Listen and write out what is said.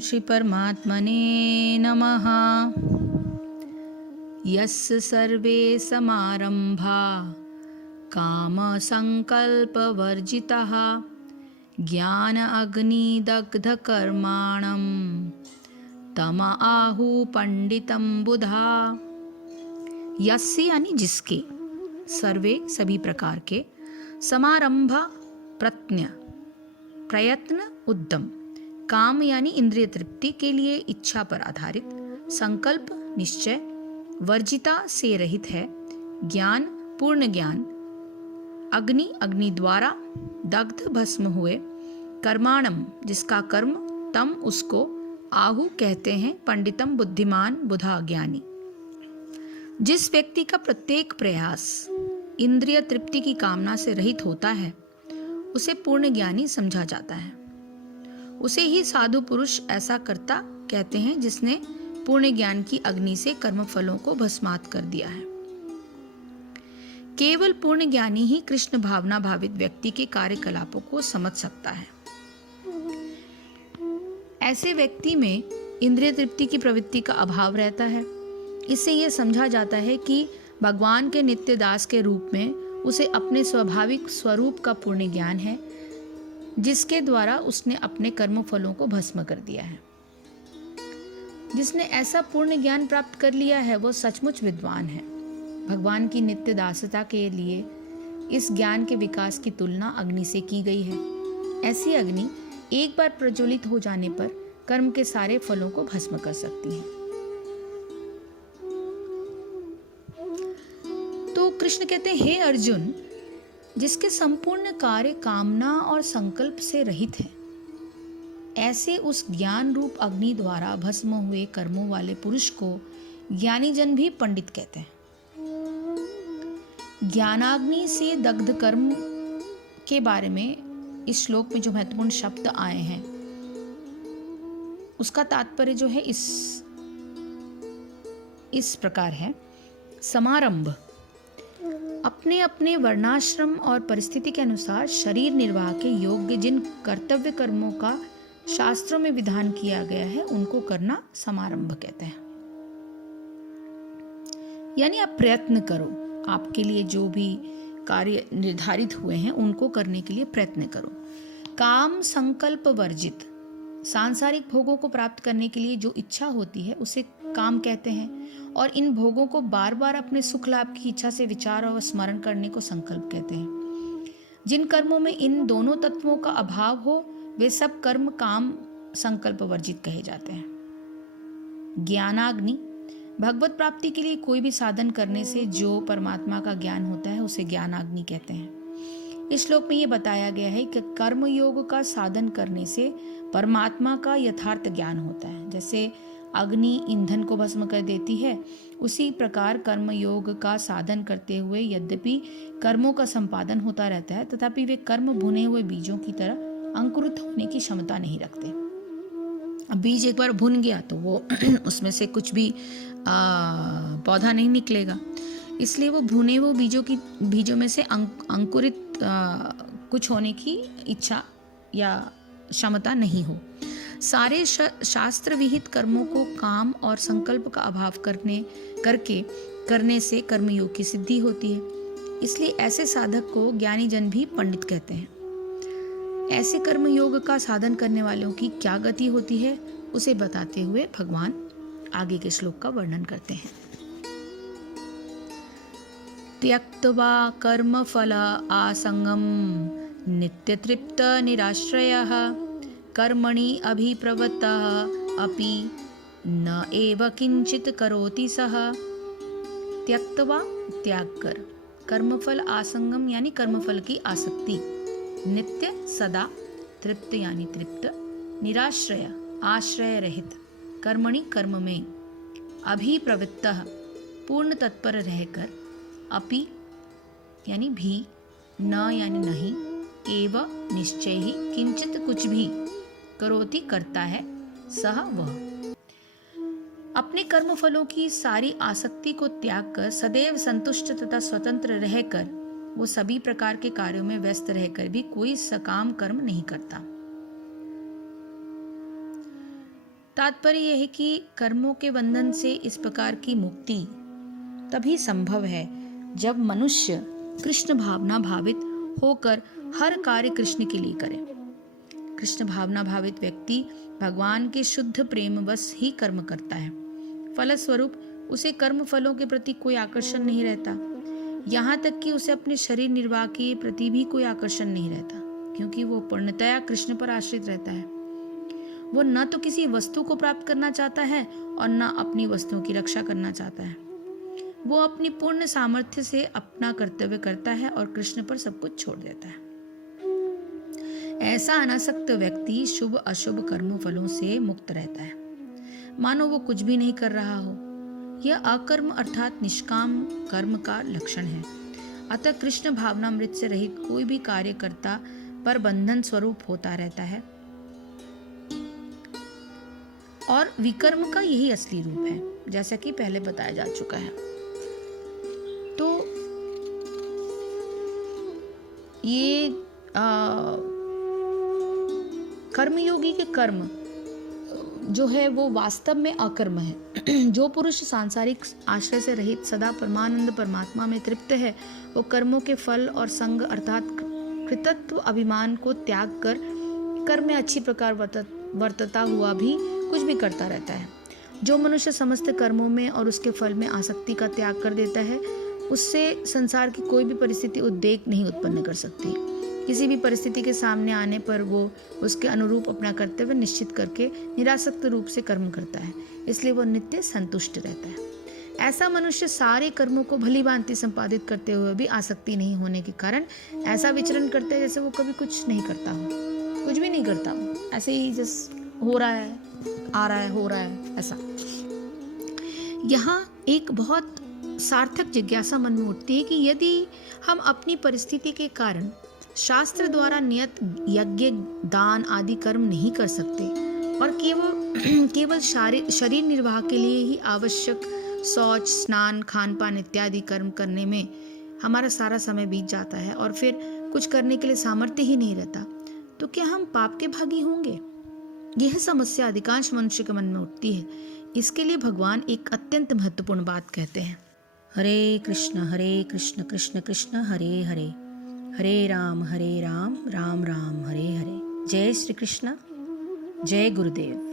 श्री परमात्मने नमः। यस्य सर्वे समारंभा कामसंकल्पवर्जिताः ज्ञान अग्निदग्धकर्माणं तम आहु पंडितं बुधा। यस्य यानी जिसके, सर्वे सभी प्रकार के, समारंभ प्रयत्न उद्यम, काम यानी इंद्रिय तृप्ति के लिए इच्छा पर आधारित, संकल्प निश्चय, वर्जिता से रहित है, ज्ञान पूर्ण ज्ञान, अग्नि द्वारा दग्ध भस्म हुए, कर्माणम जिसका कर्म, तम उसको, आहु कहते हैं, पंडितम बुद्धिमान बुधा ज्ञानी। जिस व्यक्ति का प्रत्येक प्रयास इंद्रिय तृप्ति की कामना से रहित होता है उसे पूर्ण ज्ञानी समझा जाता है। उसे ही साधु पुरुष ऐसा करता कहते हैं जिसने पूर्ण ज्ञान की अग्नि से कर्मफलों को भस्मात कर दिया है। केवल पूर्ण ज्ञानी ही कृष्ण भावना भावित व्यक्ति के कार्यकलापों को समझ सकता है। ऐसे व्यक्ति में इंद्रिय तृप्ति की प्रवृत्ति का अभाव रहता है। इससे यह समझा जाता है कि भगवान के नित्य दास के रूप में उसे अपने स्वाभाविक स्वरूप का पूर्ण ज्ञान है, जिसके द्वारा उसने अपने कर्म फलों को भस्म कर दिया है। जिसने ऐसा पूर्ण ज्ञान प्राप्त कर लिया है वो सचमुच विद्वान है। भगवान की नित्य दासता के लिए इस ज्ञान के विकास की तुलना अग्नि से की गई है। ऐसी अग्नि एक बार प्रज्वलित हो जाने पर कर्म के सारे फलों को भस्म कर सकती है। तो कृष्ण कहते हैं, हे अर्जुन, जिसके संपूर्ण कार्य कामना और संकल्प से रहित है, ऐसे उस ज्ञान रूप अग्नि द्वारा भस्म हुए कर्मों वाले पुरुष को ज्ञानी जन भी पंडित कहते हैं। ज्ञानाग्नि से दग्ध कर्म के बारे में इस श्लोक में जो महत्वपूर्ण शब्द आए हैं उसका तात्पर्य जो है इस प्रकार है। समारंभ अपने अपने वर्णाश्रम और परिस्थिति के अनुसार शरीर निर्वाह के योग्य जिन कर्तव्य कर्मों का शास्त्रों में विधान किया गया है उनको करना समारंभ कहते हैं। यानी आप प्रयत्न करो, आपके लिए जो भी कार्य निर्धारित हुए हैं उनको करने के लिए प्रयत्न करो। काम संकल्प वर्जित, सांसारिक भोगों को प्राप्त करने के लिए जो इच्छा होती है उसे काम कहते हैं, और इन भोगों को बार बार अपने सुख लाभ की इच्छा से विचार और स्मरण करने को संकल्प कहते हैं। जिन कर्मों में इन दोनों तत्वों का अभाव हो वे सब कर्म काम संकल्प वर्जित कहे जाते हैं। ज्ञानाग्नि, भगवत प्राप्ति के लिए कोई भी साधन करने से जो परमात्मा का ज्ञान होता है उसे ज्ञानाग्नि कहते हैं। इस श्लोक में ये बताया गया है कि कर्म योग का साधन करने से परमात्मा का यथार्थ ज्ञान होता है। जैसे अग्नि ईंधन को भस्म कर देती है, उसी प्रकार कर्म योग का साधन करते हुए यद्यपि कर्मों का संपादन होता रहता है तथापि वे कर्म भुने हुए बीजों की तरह अंकुरित होने की क्षमता नहीं रखते। अब बीज एक बार भुन गया तो वो उसमें से कुछ भी पौधा नहीं निकलेगा, इसलिए वो भुने हुए बीजों में से अंकुरित कुछ होने की इच्छा या क्षमता नहीं हो। सारे शास्त्र विहित कर्मों को काम और संकल्प का अभाव करने से कर्मयोग की सिद्धि होती है। इसलिए ऐसे साधक को ज्ञानी जन भी पंडित कहते हैं। ऐसे कर्मयोग का साधन करने वालों की क्या गति होती है उसे बताते हुए भगवान आगे के श्लोक का वर्णन करते हैं। त्यक्त्वा कर्म फल आसंगम नित्य तृप्त निराश्रयः कर्मणि अभिप्रवृत्तः अपि न एव किंचित करोति सः। त्यक्त्वा त्याग कर, कर्मफल आसंगम यानी कर्मफल की आसक्ति, नित्य सदा, तृप्त यानी तृप्त, निराश्रय आश्रय रहित, कर्मणि कर्म में, अभिप्रवृत्तः पूर्ण तत्पर रहकर, अपि यानी भी, न यानी नहीं, एव निश्चय ही, किंचित कुछ भी, करोति करता है, सह वह। अपने कर्म फलों की सारी आसक्ति को त्याग कर सदैव संतुष्ट तथा स्वतंत्र रहकर वो सभी प्रकार के कार्यों में व्यस्त रहकर भी कोई सकाम कर्म नहीं करता। तात्पर्य यह है कि कर्मों के बंधन से इस प्रकार की मुक्ति तभी संभव है जब मनुष्य कृष्ण भावना भावित होकर हर कार्य कृष्ण के लिए करे। कृष्ण भावना भावित व्यक्ति भगवान के शुद्ध प्रेम वश ही कर्म करता है। फलस्वरूप उसे कर्म फलों के प्रति कोई आकर्षण नहीं रहता, यहाँ तक कि उसे अपने शरीर निर्वाह के प्रति भी कोई आकर्षण नहीं रहता, क्योंकि वो पूर्णतया कृष्ण पर आश्रित रहता है। वो न तो किसी वस्तु को प्राप्त करना चाहता है और न अपनी वस्तुओं की रक्षा करना चाहता है। वो अपनी पूर्ण सामर्थ्य से अपना कर्तव्य करता है और कृष्ण पर सब कुछ छोड़ देता है। ऐसा अनासक्त व्यक्ति शुभ अशुभ कर्म फलों से मुक्त रहता है, मानो वो कुछ भी नहीं कर रहा हो। यह अकर्म अर्थात निष्काम कर्म का लक्षण है। अतः कृष्ण भावनामृत से रहित कोई भी कार्य करता पर बंधन स्वरूप होता रहता है और विकर्म का यही असली रूप है, जैसा कि पहले बताया जा चुका है। तो ये कर्मयोगी के कर्म जो है वो वास्तव में अकर्म है। जो पुरुष सांसारिक आश्रय से रहित सदा परमानंद परमात्मा में तृप्त है, वो कर्मों के फल और संग अर्थात कृतत्व अभिमान को त्याग कर कर्म में अच्छी प्रकार वर्तता हुआ भी कुछ भी करता रहता है। जो मनुष्य समस्त कर्मों में और उसके फल में आसक्ति का त्याग कर देता है, उससे संसार की कोई भी परिस्थिति उद्वेग नहीं उत्पन्न कर सकती। किसी भी परिस्थिति के सामने आने पर वो उसके अनुरूप अपना कर्तव्य निश्चित करके निरासक्त रूप से कर्म करता है, इसलिए वो नित्य संतुष्ट रहता है। ऐसा मनुष्य सारे कर्मों को भली भांति संपादित करते हुए भी आसक्ति नहीं होने के कारण ऐसा विचरण करता है जैसे वो कभी कुछ नहीं करता हो, कुछ भी नहीं करता हो, ऐसे ही जस्ट हो रहा है, आ रहा है, हो रहा है, ऐसा। यहाँ एक बहुत सार्थक जिज्ञासा मन में उठती है कि यदि हम अपनी परिस्थिति के कारण शास्त्र द्वारा नियत यज्ञ दान आदि कर्म नहीं कर सकते और केवल शरीर निर्वाह के लिए ही आवश्यक शौच स्नान खान पान इत्यादि कर्म करने में हमारा सारा समय बीत जाता है और फिर कुछ करने के लिए सामर्थ्य ही नहीं रहता, तो क्या हम पाप के भागी होंगे? यह समस्या अधिकांश मनुष्य के मन में उठती है। इसके लिए भगवान एक अत्यंत महत्वपूर्ण बात कहते हैं। हरे कृष्ण कृष्ण कृष्ण हरे हरे, हरे राम राम राम हरे हरे। जय श्री कृष्ण, जय गुरुदेव।